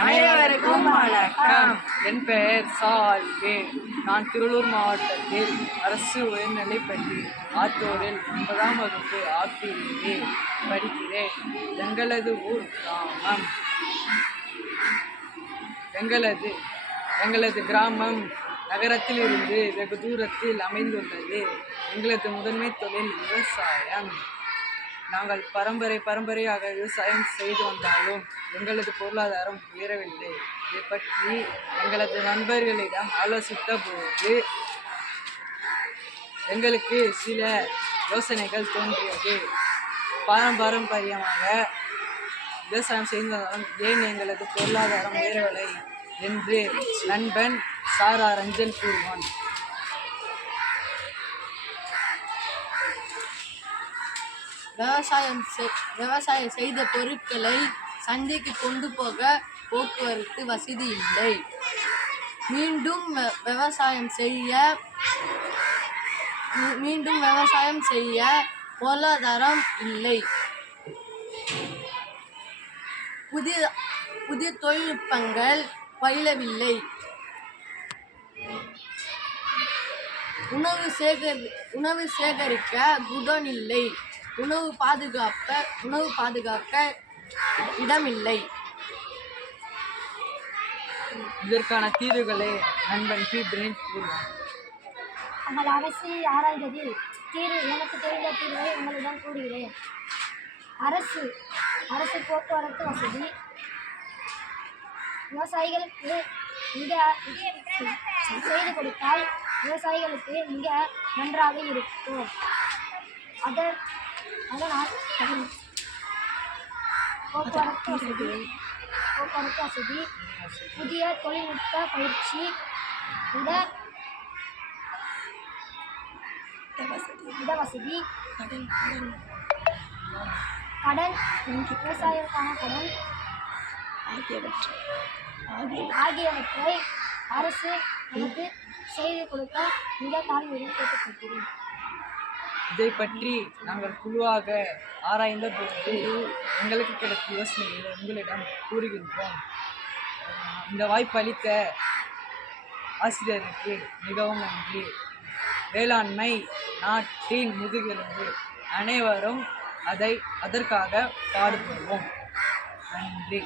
அனைவருக்கும் வணக்கம். என் பெயர் சால்வே. நான் திருவள்ளூர் மாவட்டத்தில் அரசு உயர்நிலைப்பள்ளி ஆத்தூரில் 9ஆம் வகுப்பு ஆப்பிரிலே படிக்கிறேன். எங்களது ஊர் கிராமம். எங்களது கிராமம் நகரத்தில் இருந்து வெகு தூரத்தில் அமைந்துள்ளது. எங்களது முதன்மை தொழில் விவசாயம். நாங்கள் பரம்பரையாக விவசாயம் செய்து வந்தாலும் எங்களது பொருளாதாரம் உயரவில்லை. இதை பற்றி எங்களது நண்பர்களிடம் ஆலோசித்த போது எங்களுக்கு சில யோசனைகள் தோன்றியது. பாரம்பரியமாக விவசாயம் செய்து வந்தாலும் ஏன் எங்களது பொருளாதாரம் உயரவில்லை என்று நண்பன் சாரா ரஞ்சன் கூறுவான். விவசாயம் செய்த பொருட்களை சந்தைக்கு கொண்டு போக போக்குவரத்து வசதி இல்லை. மீண்டும் விவசாயம் செய்ய பொருளாதாரம் இல்லை. புதிய தொழில்நுட்பங்கள் பயிலவில்லை. உணவு சேகரிக்க குடோன் இல்லை. உணவு பாதுகாக்க இடமில்லை. இதற்கான தீர்வுகளை நண்பன் பீப்ரேன் கூறுவார். அங்கள் அரசு ஆராய்ந்ததில் எனக்கு தெரிந்த தீர்வை உங்களிடம் கூறுகிறேன். அரசு போக்குவரத்து வசதி விவசாயிகளுக்கு மிக செய்து கொடுத்தால் விவசாயிகளுக்கு மிக நன்றாக இருக்கும். அதனால் போக்குவரத்து வசதி, புதிய தொழில்நுட்ப பயிற்சி, இட வசதி, கடன், விவசாயிகளுக்கான கடன் ஆகியவற்றை அரசு நமக்கு செய்து கொடுக்க மிக தாழ்மையுடன் கேட்டுக்கொள்கிறேன். இதை பற்றி நாங்கள் குழுவாக ஆராய்ந்த போது எங்களுக்கு கிடைத்த யோசனைகளை உங்களிடம் கூறுகின்றோம். இந்த வாய்ப்பு அளித்த ஆசிரியருக்கு மிகவும் நன்றி. வேளாண்மை நாட்டின் முதுகெலும்பு. அனைவரும் அதற்காக பாடுபடுவோம். நன்றி.